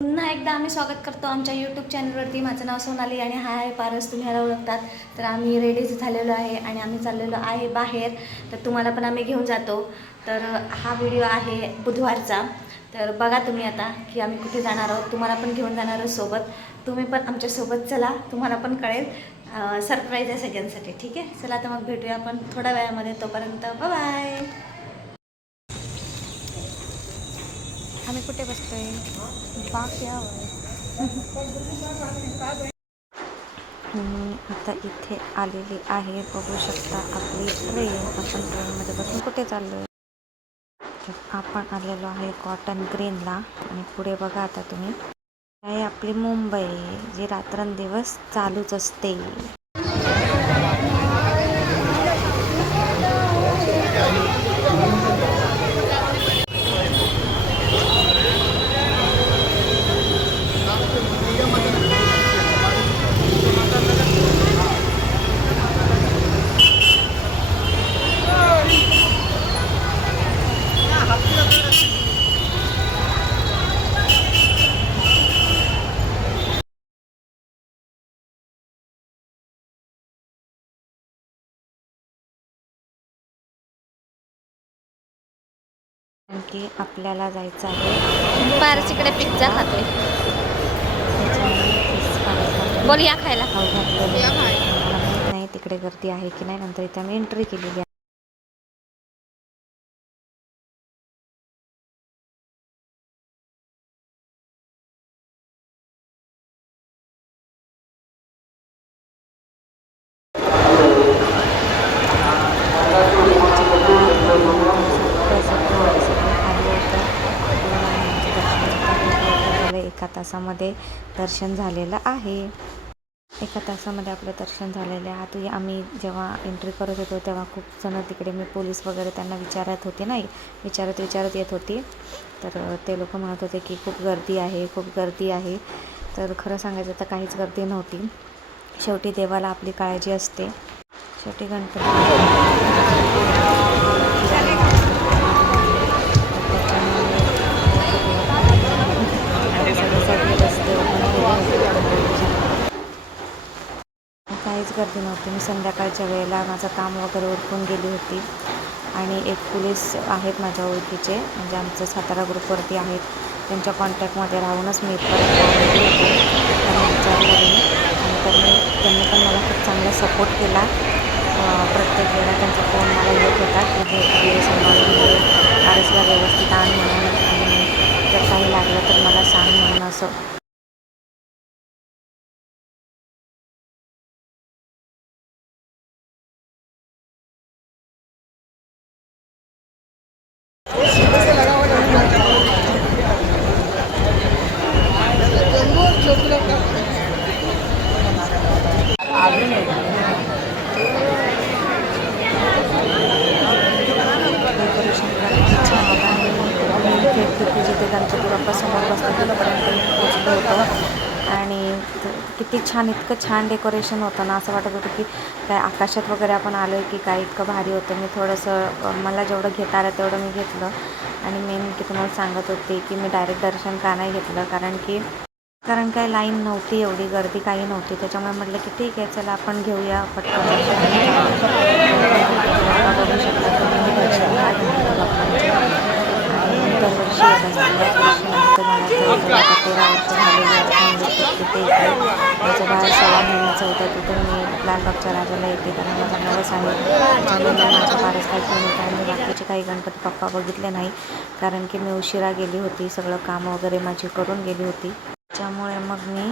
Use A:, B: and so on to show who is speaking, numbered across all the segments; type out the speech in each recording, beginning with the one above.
A: पुन्हा एकदा आम्ही स्वागत करतो आमच्या यूट्यूब चॅनलवरती माझं नाव सोनाली आणि हा आहे पारस. तुम्ही ह्याला ओळखतात. तर आम्ही रेडीच झालेलो आहे आणि आम्ही चाललेलो आहे बाहेर. तर तुम्हाला पण आम्ही घेऊन जातो. तर हा व्हिडिओ आहे बुधवारचा. तर बघा तुम्ही आता की आम्ही कुठे जाणार आहोत. तुम्हाला पण घेऊन जाणार आहोत सोबत. तुम्ही पण आमच्यासोबत चला. तुम्हाला पण कळेल. सरप्राईज आहे सगळ्यांसाठी. ठीक आहे? चला तर मग भेटूया आपण थोड्या वेळामध्ये. तोपर्यंत बाय आम्ही कुठे बसतोय? बाप यावर मी आता इथे आलेली आहे. बघू शकता आपली ट्रेन आपण ट्रेनमध्ये बसून कुठे चाललो तर आपण आलेलो आहे कॉटन ग्रीनला आणि पुढे बघा आता तुम्ही. आहे आपली मुंबई जी रात्रंदिवस चालूच असते. की आपल्याला जायचं आहे.
B: पारस इकडे पिझ्झा खातोय. बोल या खायला.
A: मला माहीत नाही तिकडे गर्दी आहे की नाही नंतर इथे मी एंट्री केलेली आहे. तासामध्ये दर्शन झालेलं आहे. एका तासामध्ये आपलं दर्शन झालेलं आहे. आता आम्ही जेव्हा एंट्री करत होतो तेव्हा खूप जण तिकडे मी पोलीस वगैरे त्यांना विचारत होते नाही विचारत विचारत येत होती. तर ते लोक म्हणत होते की खूप गर्दी आहे खूप गर्दी आहे. तर खरं सांगायचं तर काहीच गर्दी नव्हती. शेवटी देवाला आपली काळजी असते. शेवटी गणपती गर्दी नव्हती. मी संध्याकाळच्या वेळेला माझं काम वगैरे उरकून गेली होती. आणि एक पोलीस आहेत माझ्या ओळखीचे म्हणजे आमचं सातारा ग्रुपवरती आहेत. त्यांच्या कॉन्टॅक्टमध्ये राहूनच मी इथपर्यंत आलेली होते. त्यांना विचारलं मी. आणि त्यांनी त्यांनी पण मला खूप चांगला सपोर्ट केला. प्रत्येक वेळा त्यांचा फोन मला येत होता की हे हे सांभाळून घे आरसला व्यवस्थित आण म्हणून. आणि जर काही लागलं तर मला सांग म्हणून असं डेकोरेशन करायची छान होतं आणि मी थेट तिथे जिथे गणपती बाप्पा समोर तिथपर्यंत मी पोचलो होतो आणि किती छान इतकं छान डेकोरेशन होतं ना असं वाटत होतं की काय आकाशात वगैरे आपण आलो आहे की काय इतकं भारी होतं. मी थोडंसं मला जेवढं घेता आलं तेवढं मी घेतलं. आणि मेन की तुम्हाला सांगत होते की मी डायरेक्ट दर्शन का नाही घेतलं कारण की कारण काय लाईन नव्हती एवढी गर्दी काही नव्हती त्याच्यामुळे म्हटलं की ठीक आहे चला आपण घेऊया पटकन बघू शकता तुम्ही दरवर्षी येत तेरा वर्ष झालेली आहेत म्हणजे तिथे येते माझं बाळ सोळा महिन्याचं होतं तिथून मी लालबागच्या राजाला येते कारण माझा नवस आहे त्याच्यामुळे माझ्या फारच काही आणि बाकीचे काही गणपती पप्पा बघितले नाही कारण की मी उशिरा गेली होती सगळं काम वगैरे माझी करून गेली होती त्यामुळे मग मी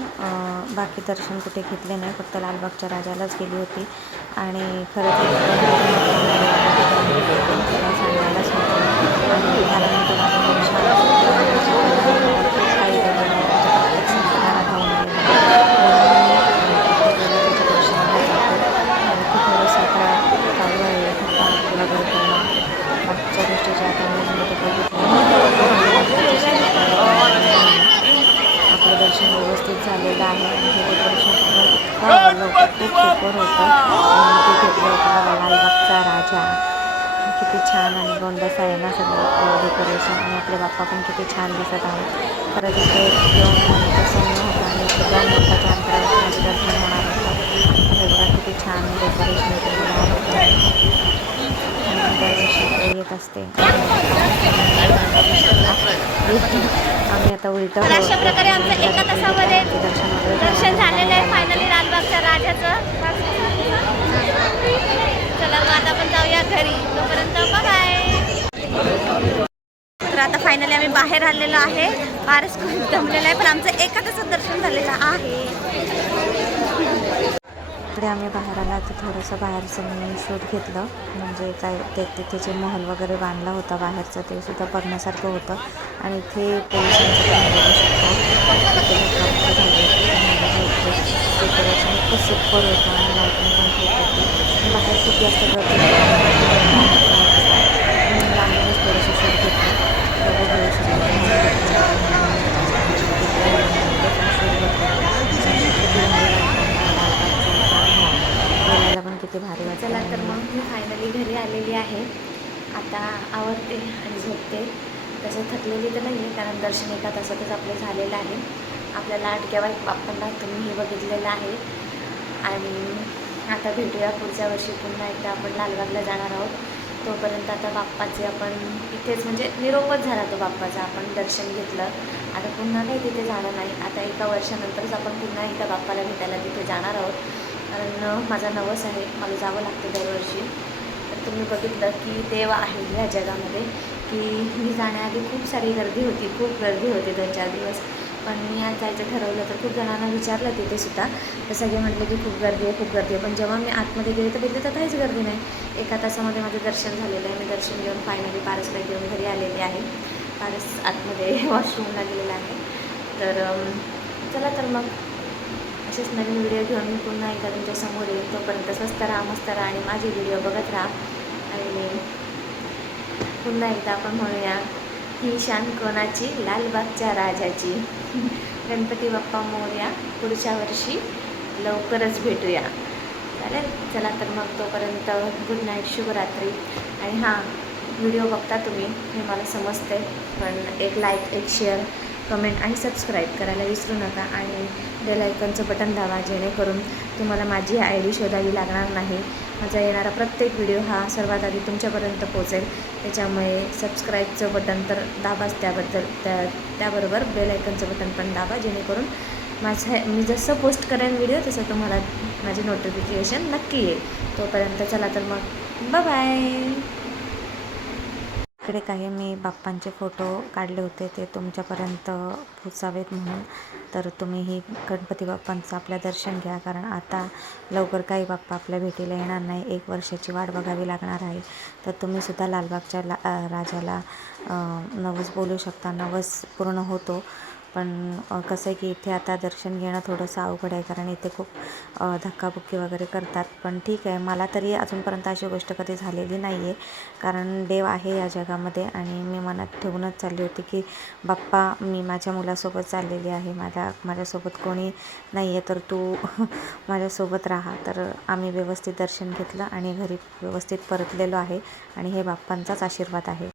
A: बाकी दर्शन कुठे घेतले नाही फक्त लालबागच्या राजालाच गेली होती. आणि खरं सांगायलाच होतं आणि त्यानंतर माझं खूप छान खूप काही वेगवेगळ्या प्रत्येक संकटाला धावून आलेलं दर्शनाला जाते आणि खूप थोडंसं आता चालू आहे आपलं वगैरे करणं बाकीच्या गोष्टी ज्या आता न्यूजमध्ये बघितल्या आपलं दर्शन व्यवस्थित झालेलं आहे आणि हे डेकोरेशन सगळं इतकं आवडलं होतं खूप सुपर होतं आणि ते घेतलं होतं बघा लालबागचा राजा. किती छान आणि गोंडस आहे ना सगळं डेकोरेशन आणि आपले बाप्पा पण किती छान दिसत आहेत. इथे येऊन मन प्रसन्न होतं आणि दर्शन होणार होतं. हे बघा किती छान डेकोरेशन केलेलं आहे. दरवर्षी येत असते. आम्ही आता उलट
B: अशा प्रकारे आमचं एका तासामध्ये
A: दर्शन.
B: झालेलं आहे. फायनली लालबागच्या राजाचं. चला मग आता आपण जाऊया घरी. तोपर्यंत बाय तर आता फायनली आम्ही बाहेर आलेलो आहे. फारच खूप जमलेलं आहे पण आमचं एका तासात दर्शन झालेलं आहे.
A: इकडे आम्ही बाहेर आला तर थोडंसं बाहेरचं मी शूट घेतलं. म्हणजे काय ते तिथे जे महल वगैरे बांधला होता बाहेरचं ते सुद्धा बघण्यासारखं होतं. आणि इथे पोलिसांचं पण डेकोरेशन इतकं सुपर होतं आणि लाईटिंग पण खूप होती. बाहेर खूप जास्त गर्दी लांबूनच थोडंसं शूट घेतलं बघू घेऊ बोलायला पण किती भारी वाटतं
B: चला तर मग मी फायनली घरी आलेली आहे. आता आवडते आणि झोपते. तसं थकलेली तर नाही आहे कारण दर्शन एका तासातच आपलं झालेलं आहे. आपल्याला आटक्यावर बाप्पांना तुम्ही हे बघितलेलं आहे. आणि आता भेटूया पुढच्या वर्षी. पुन्हा एकदा आपण लालबागला जाणार आहोत. तोपर्यंत आता बाप्पाचे आपण इथेच म्हणजे निरोपच झाला तो बाप्पाचा. आपण दर्शन घेतलं. आता पुन्हा काही तिथे जाणं नाही. आता एका वर्षानंतरच आपण पुन्हा एकदा बाप्पाला भेटायला तिथे जाणार आहोत. कारण माझा नवस आहे. मला जावं लागतं दरवर्षी. तर तुम्ही बघितलं की देव आहे ह्या जगामध्ये. की मी जाण्याआधी खूप सारी गर्दी होती. खूप गर्दी होती दोन चार दिवस. पण मी आज जायचं ठरवलं तर खूप जणांना विचारलं तिथे सुद्धा. तर सगळे म्हटले की खूप गर्दी आहे खूप गर्दी आहे. पण जेव्हा मी आतमध्ये गेले तर बघितलं तर काहीच गर्दी नाही. एका तासामध्ये माझं दर्शन झालेलं आहे. मी दर्शन घेऊन फायनली पारसला घेऊन घरी आलेली आहे. पारस आतमध्ये वॉशरूमला गेलेला आहे. तर चला तर मग. असेच नवीन व्हिडिओ घेऊन मी पुन्हा एकदा तुमच्यासमोर येईन. तोपर्यंत स्वस्त राहा मस्त राहा आणि माझे व्हिडिओ बघत राहा. आणि पुन्हा एकदा आपण म्हणूया ही शान कोणाची? लालबागच्या राजाची. गणपती बाप्पा मोर्या पुढच्या वर्षी लवकरच भेटूया. चालेल? चला तर मग तोपर्यंत गुड नाईट शुभरात्री. आणि हां व्हिडिओ बघता तुम्ही हे मला समजते पण एक लाईक एक शेअर कमेंट आणि सबस्क्राईब करायला विसरू नका आणि बेलायकनचं बटन दाबा जेणेकरून तुम्हाला माझी आय डी शोधावी लागणार नाही. माझा येणारा प्रत्येक व्हिडिओ हा सर्वात आधी तुमच्यापर्यंत पोचेल त्याच्यामुळे सबस्क्राईबचं बटन तर दाबाच त्याबद्दल त्या त्याबरोबर बेलायकनचं बटन पण दाबा जेणेकरून माझं मी जसं पोस्ट करेन व्हिडिओ तसं तुम्हाला माझे नोटिफिकेशन नक्की येईल. तोपर्यंत चला तर मग बाय
A: इकडे काही मी बाप्पांचे फोटो काढले होते ते तुमच्यापर्यंत पोचावेत म्हणून. तर तुम्हीही गणपती बाप्पांचं आपल्या दर्शन घ्या कारण आता लवकर काही बाप्पा आपल्या भेटीला येणार नाही. एक वर्षाची वाट बघावी लागणार आहे. तर तुम्हीसुद्धा लालबागच्या ला राजाला नवस बोलू शकता. नवस पूर्ण होतो. पण कसं आहे की इथे आता दर्शन घेणं थोडंसं अवघड आहे कारण इथे खूप धक्काबुक्की वगैरे करतात. पण ठीक आहे मला तरी अजूनपर्यंत अशी गोष्ट कधी झालेली नाही आहे कारण देव आहे या जगामध्ये आणि मी मनात ठेवूनच चालली होती की बाप्पा मी माझ्या मुलासोबत चाललेली आहे. माझ्या माझ्यासोबत कोणी नाही आहे तर तू माझ्यासोबत राहा. तर आम्ही व्यवस्थित दर्शन घेतलं आणि घरी व्यवस्थित परतलेलो आहे आणि हे बाप्पांचाच आशीर्वाद आहे.